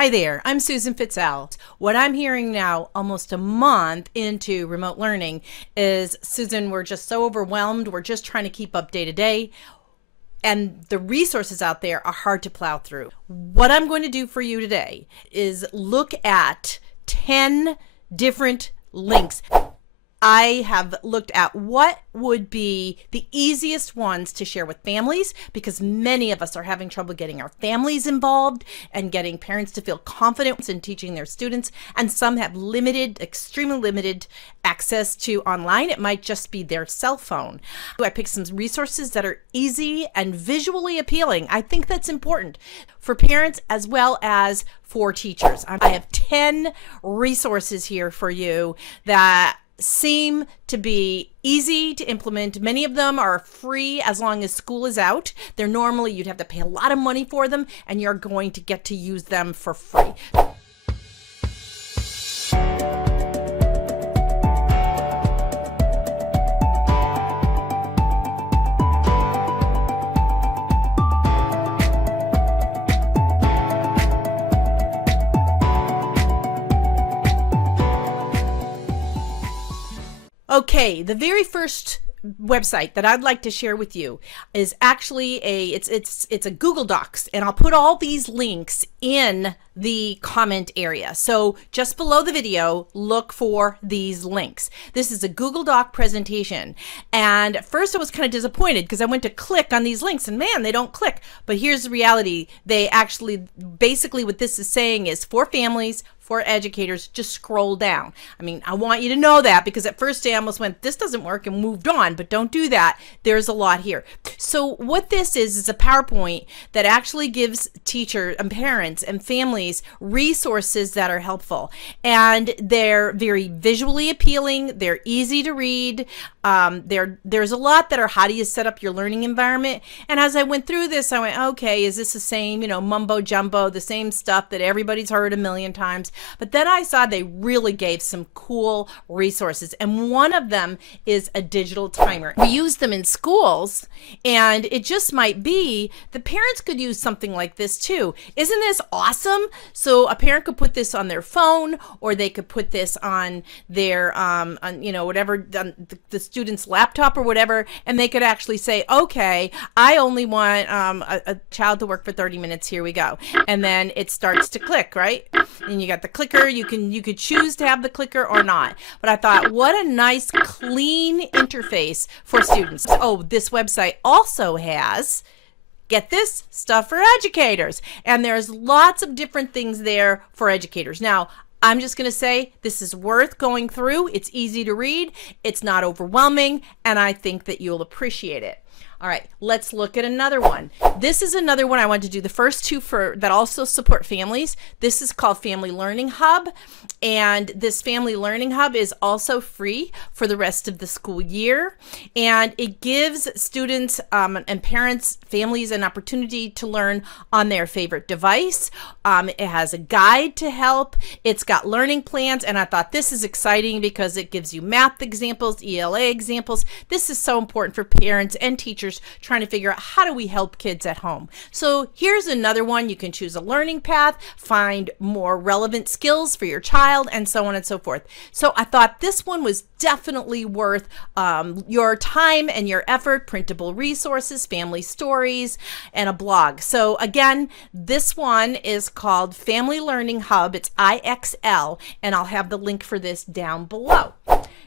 Hi there, I'm Susan Fitzell. What I'm hearing now, almost a month into remote learning, is, Susan, we're just so overwhelmed. We're just trying to keep up day to day. And the resources out there are hard to plow through. What I'm going to do for you today is look at 10 different links. I have looked at what would be the easiest ones to share with families, because many of us are having trouble getting our families involved and getting parents to feel confident in teaching their students. And some have limited, extremely limited access to online. It might just be their cell phone. I picked some resources that are easy and visually appealing. I think that's important for parents as well as for teachers. I have 10 resources here for you that seem to be easy to implement. Many of them are free as long as school is out. They're normally, you'd have to pay a lot of money for them, and you're going to get to use them for free. Okay, the very first website that I'd like to share with you is actually it's a Google Docs, and I'll put all these links in the comment area. So just below the video, look for these links. This is a Google Doc presentation. And at first I was kind of disappointed because I went to click on these links and man, they don't click. But here's the reality. They actually, basically what this is saying is for families, for educators, just scroll down. I mean, I want you to know that, because at first I almost went, this doesn't work, and moved on, but don't do that. There's a lot here. So what this is a PowerPoint that actually gives teachers and parents and families resources that are helpful. And they're very visually appealing. They're easy to read. There's a lot that are, how do you set up your learning environment? And as I went through this, I went, okay, is this the same, mumbo jumbo, the same stuff that everybody's heard a million times? But then I saw they really gave some cool resources. And one of them is a digital timer. We use them in schools, and it just might be the parents could use something like this too. Isn't this awesome? So a parent could put this on their phone, or they could put this on their, whatever, the student's laptop or whatever, and they could actually say, okay, I only want a child to work for 30 minutes. Here we go. And then it starts to click, right? And you got the clicker. You could choose to have the clicker or not. But I thought, what a nice, clean interface for students. Oh, this website also has, get this, stuff for educators. And there's lots of different things there for educators. Now, I'm just going to say this is worth going through. It's easy to read. It's not overwhelming. And I think that you'll appreciate it. All right, let's look at another one. This is another one I want to do. The first two that also support families. This is called Family Learning Hub. And this Family Learning Hub is also free for the rest of the school year. And it gives students and parents, families, an opportunity to learn on their favorite device. It has a guide to help. It's got learning plans. And I thought this is exciting because it gives you math examples, ELA examples. This is so important for parents and teachers trying to figure out, how do we help kids at home? So here's another one. You can choose a learning path, find more relevant skills for your child, and so on and so forth. So I thought this one was definitely worth your time and your effort. Printable resources, family stories, and a blog. So again, this one is called Family Learning Hub. It's IXL, and I'll have the link for this down below.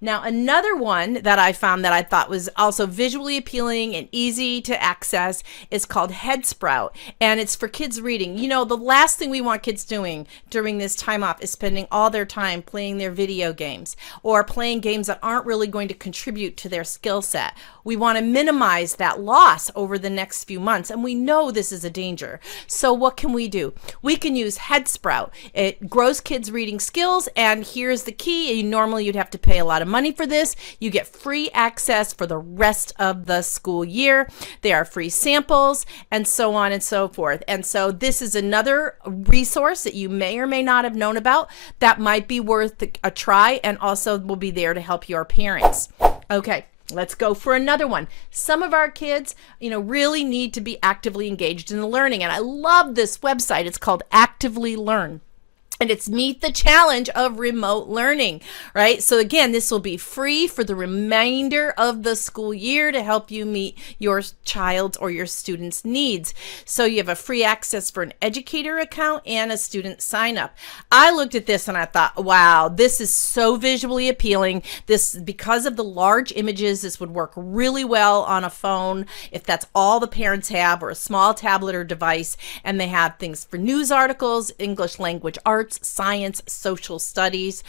Now, another one that I found that I thought was also visually appealing and easy to access is called Headsprout, and it's for kids reading. The last thing we want kids doing during this time off is spending all their time playing their video games or playing games that aren't really going to contribute to their skill set. We want to minimize that loss over the next few months, and we know this is a danger. So what can we do? We can use Headsprout. It grows kids' reading skills, and here's the key. Normally you'd have to pay a lot of money for this. You get free access for the rest of the school year. There are free samples, and so on and so forth. And so this is another resource that you may or may not have known about that might be worth a try, and also will be there to help your parents. Okay. Let's go for another one. Some of our kids, really need to be actively engaged in the learning. And I love this website. It's called Actively Learn. And it's meet the challenge of remote learning, right? So again, this will be free for the remainder of the school year to help you meet your child's or your student's needs. So you have a free access for an educator account and a student sign up. I looked at this and I thought, wow, this is so visually appealing. This, because of the large images, this would work really well on a phone if that's all the parents have, or a small tablet or device. And they have things for news articles, English language arts, science, social studies,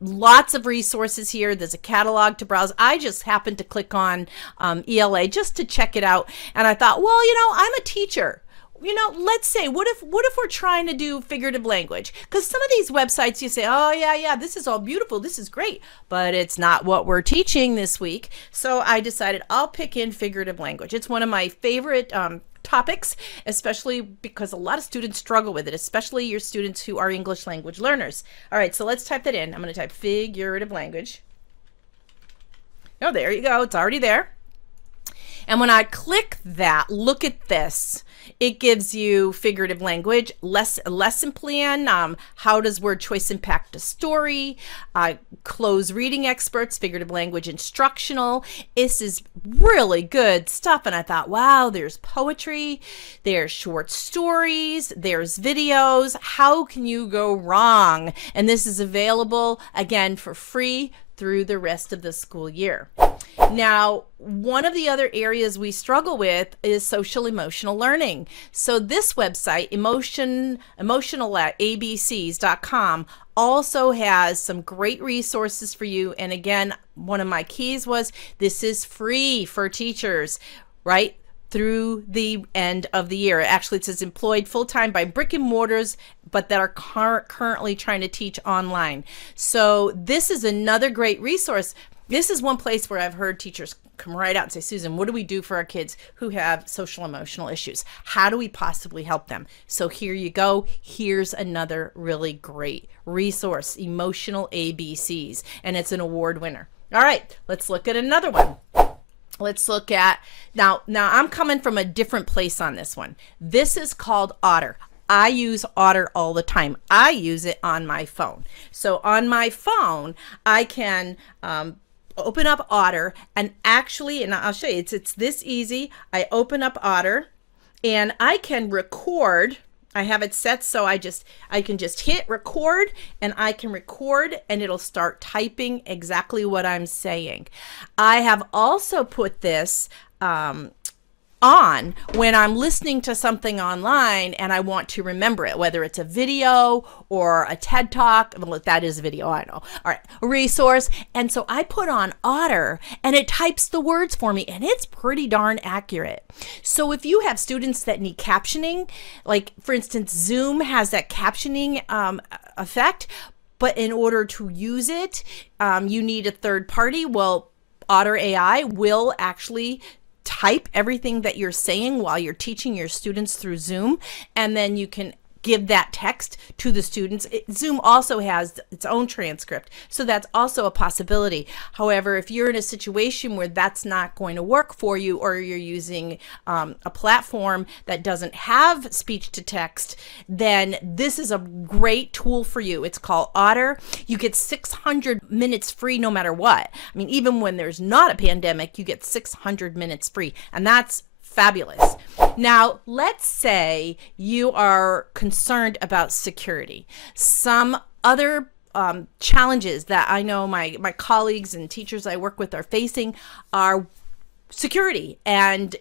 lots of resources here. There's a catalog to browse. I just happened to click on ELA just to check it out. And I thought, well, I'm a teacher. Let's say, what if we're trying to do figurative language? Because some of these websites, you say, oh, yeah, this is all beautiful. This is great. But it's not what we're teaching this week. So I decided I'll pick in figurative language. It's one of my favorite topics, especially because a lot of students struggle with it, especially your students who are English language learners. All right, so let's type that in. I'm going to type figurative language. Oh, there you go. It's already there. And when I click that, look at this. It gives you figurative language, lesson plan, how does word choice impact a story, close reading experts, figurative language instructional. This is really good stuff. And I thought, wow, there's poetry, there's short stories, there's videos. How can you go wrong? And this is available, again, for free through the rest of the school year. Now, one of the other areas we struggle with is social emotional learning. So this website, emotionalabcs.com, also has some great resources for you. And again, one of my keys was this is free for teachers, right? Through the end of the year. Actually, it says employed full-time by brick and mortars, but that are currently trying to teach online. So this is another great resource. This is one place where I've heard teachers come right out and say, Susan, what do we do for our kids who have social emotional issues? How do we possibly help them? So here you go. Here's another really great resource, Emotional ABCs, and it's an award winner. All right, let's look at another one. Let's look at, now I'm coming from a different place on this one. This is called Otter. I use Otter all the time. I use it on my phone. So on my phone, I can open up Otter and actually, and I'll show you, it's this easy. I open up Otter and I can record. I have it set so I can just hit record and I can record and it'll start typing exactly what I'm saying. I have also put this on when I'm listening to something online and I want to remember it, whether it's a video or a TED Talk. Well, that is a video, I know. All right, a resource. And so I put on Otter and it types the words for me and it's pretty darn accurate. So if you have students that need captioning, like for instance, Zoom has that captioning effect, but in order to use it, you need a third party. Well, Otter AI will actually type everything that you're saying while you're teaching your students through Zoom, and then you can give that text to the students. Zoom also has its own transcript, so that's also a possibility. However, if you're in a situation where that's not going to work for you, or you're using a platform that doesn't have speech to text, then this is a great tool for you. It's called Otter. You get 600 minutes free no matter what. I mean, even when there's not a pandemic, you get 600 minutes free, and that's fabulous. Now, let's say you are concerned about security. Some other challenges that I know my colleagues and teachers I work with are facing are security and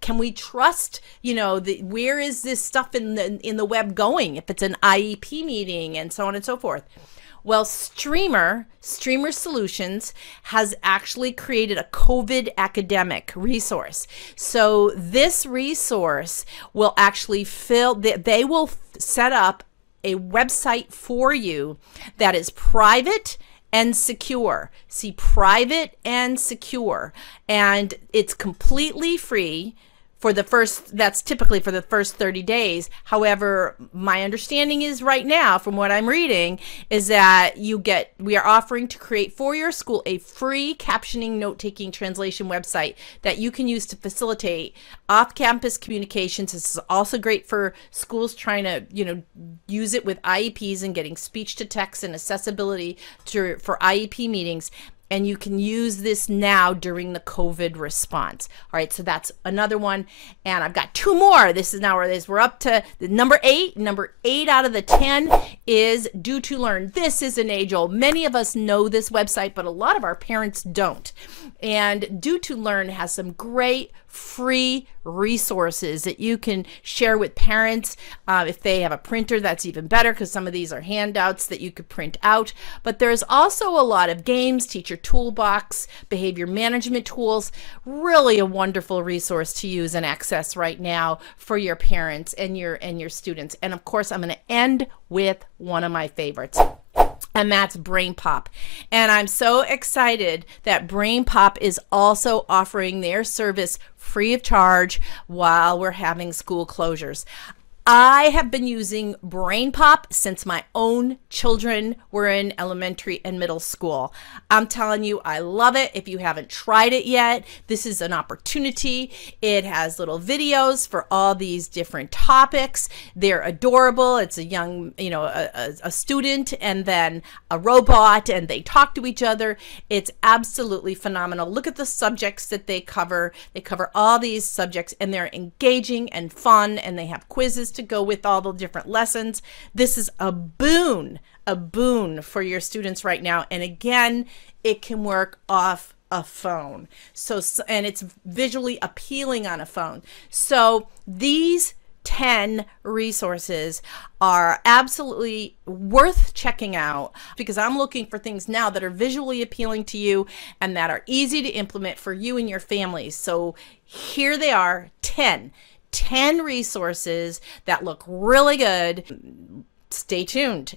can we trust, where is this stuff in the web going if it's an IEP meeting and so on and so forth. Well, Streamer Solutions has actually created a COVID academic resource. So this resource will actually they will set up a website for you that is private and secure. See, private and secure. And it's completely free that's typically for the first 30 days. However, my understanding is right now, from what I'm reading, is that we are offering to create for your school a free captioning, note-taking, translation website that you can use to facilitate off-campus communications. This is also great for schools trying to, use it with IEPs and getting speech to text and accessibility for IEP meetings. And you can use this now during the COVID response. All right, so that's another one. And I've got two more. This is now where it is. We're up to the number 8. Number 8 out of the 10 is Do to Learn. This is an age old. Many of us know this website, but a lot of our parents don't. And Do to Learn has some great free resources that you can share with parents. If they have a printer, that's even better, because some of these are handouts that you could print out. But there's also a lot of games, teacher toolbox, behavior management tools. Really a wonderful resource to use and access right now for your parents and your students. And of course, I'm going to end with one of my favorites, and that's Brain Pop. And I'm so excited that Brain Pop is also offering their service free of charge while we're having school closures. I have been using Brain Pop since my own children were in elementary and middle school. I'm telling you, I love it. If you haven't tried it yet, this is an opportunity. It has little videos for all these different topics. They're adorable. It's a young, a student and then a robot, and they talk to each other. It's absolutely phenomenal. Look at the subjects that they cover. They cover all these subjects, and they're engaging and fun, and they have quizzes to go with all the different lessons. This is a boon for your students right now. And again, it can work off a phone. And it's visually appealing on a phone. So these 10 resources are absolutely worth checking out, because I'm looking for things now that are visually appealing to you and that are easy to implement for you and your families. So here they are, 10 resources that look really good. Stay tuned.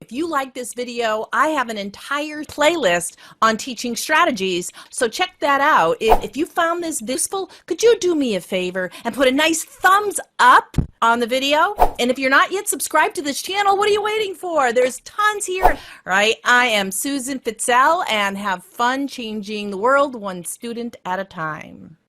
If you like this video, I have an entire playlist on teaching strategies, so check that out. If you found this useful, could you do me a favor and put a nice thumbs up on the video? And if you're not yet subscribed to this channel, what are you waiting for? There's tons here, right? I am Susan Fitzell, and have fun changing the world one student at a time.